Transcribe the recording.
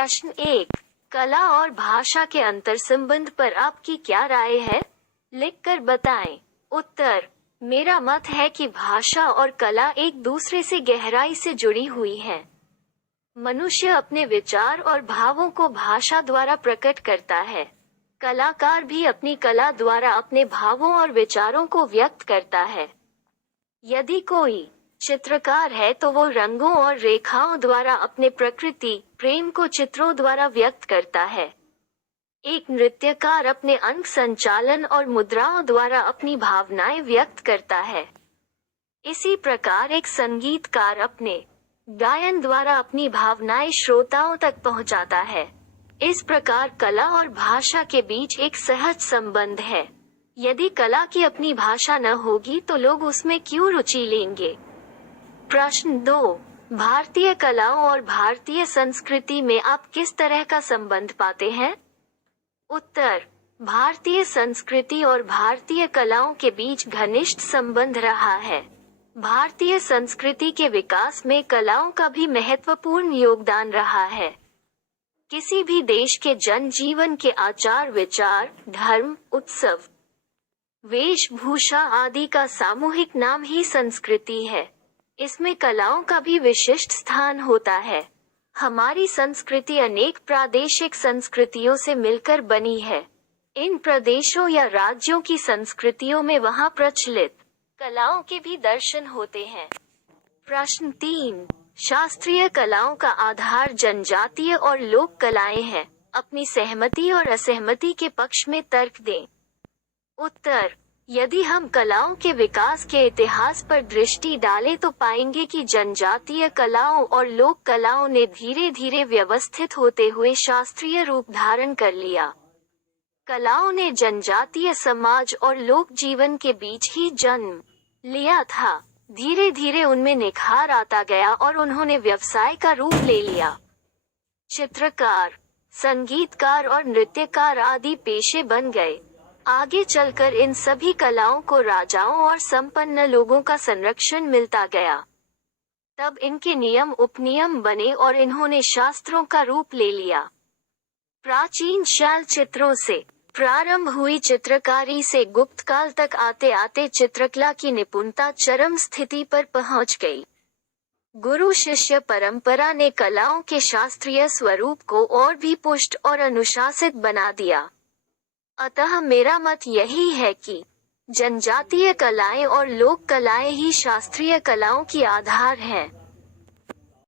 प्रश्न 1। कला और भाषा के अंतर संबंध पर आपकी क्या राय है? लिखकर बताएं। उत्तर। मेरा मत है कि भाषा और कला एक दूसरे से गहराई से जुड़ी हुई हैं। मनुष्य अपने विचार और भावों को भाषा द्वारा प्रकट करता है। कलाकार भी अपनी कला द्वारा अपने भावों और विचारों को व्यक्त करता है। यदि कोई चित्रकार है तो वो रंगों और रेखाओं द्वारा अपने प्रकृति प्रेम को चित्रों द्वारा व्यक्त करता है। एक नृत्यकार अपने अंग संचालन और मुद्राओं द्वारा अपनी भावनाएं व्यक्त करता है। इसी प्रकार एक संगीतकार अपने गायन द्वारा अपनी भावनाएं श्रोताओं तक पहुंचाता है। इस प्रकार कला और भाषा के बीच एक सहज संबंध है। यदि कला की अपनी भाषा न होगी तो लोग उसमें क्यों रुचि लेंगे? प्रश्न 2। भारतीय कलाओं और भारतीय संस्कृति में आप किस तरह का संबंध पाते हैं? उत्तर। भारतीय संस्कृति और भारतीय कलाओं के बीच घनिष्ठ संबंध रहा है। भारतीय संस्कृति के विकास में कलाओं का भी महत्वपूर्ण योगदान रहा है। किसी भी देश के जनजीवन के आचार विचार, धर्म, उत्सव, वेशभूषा आदि का सामूहिक नाम ही संस्कृति है। इसमें कलाओं का भी विशिष्ट स्थान होता है। हमारी संस्कृति अनेक प्रादेशिक संस्कृतियों से मिलकर बनी है। इन प्रदेशों या राज्यों की संस्कृतियों में वहां प्रचलित कलाओं के भी दर्शन होते हैं। प्रश्न 3। शास्त्रीय कलाओं का आधार जनजातीय और लोक कलाएं हैं। अपनी सहमति और असहमति के पक्ष में तर्क दें। उत्तर। यदि हम कलाओं के विकास के इतिहास पर दृष्टि डालें तो पाएंगे कि जनजातीय कलाओं और लोक कलाओं ने धीरे धीरे व्यवस्थित होते हुए शास्त्रीय रूप धारण कर लिया। कलाओं ने जनजातीय समाज और लोक जीवन के बीच ही जन्म लिया था। धीरे धीरे उनमें निखार आता गया और उन्होंने व्यवसाय का रूप ले लिया। चित्रकार, संगीतकार और नृत्यकार आदि पेशे बन गए। आगे चलकर इन सभी कलाओं को राजाओं और संपन्न लोगों का संरक्षण मिलता गया। तब इनके नियम उपनियम बने और इन्होंने शास्त्रों का रूप ले लिया। प्राचीन शैल चित्रों से प्रारंभ हुई चित्रकारी से गुप्त काल तक आते आते चित्रकला की निपुणता चरम स्थिति पर पहुंच गई। गुरु शिष्य परंपरा ने कलाओं के शास्त्रीय स्वरूप को और भी पुष्ट और अनुशासित बना दिया। अतः मेरा मत यही है कि जनजातीय कलाएं और लोक कलाएं ही शास्त्रीय कलाओं की आधार हैं।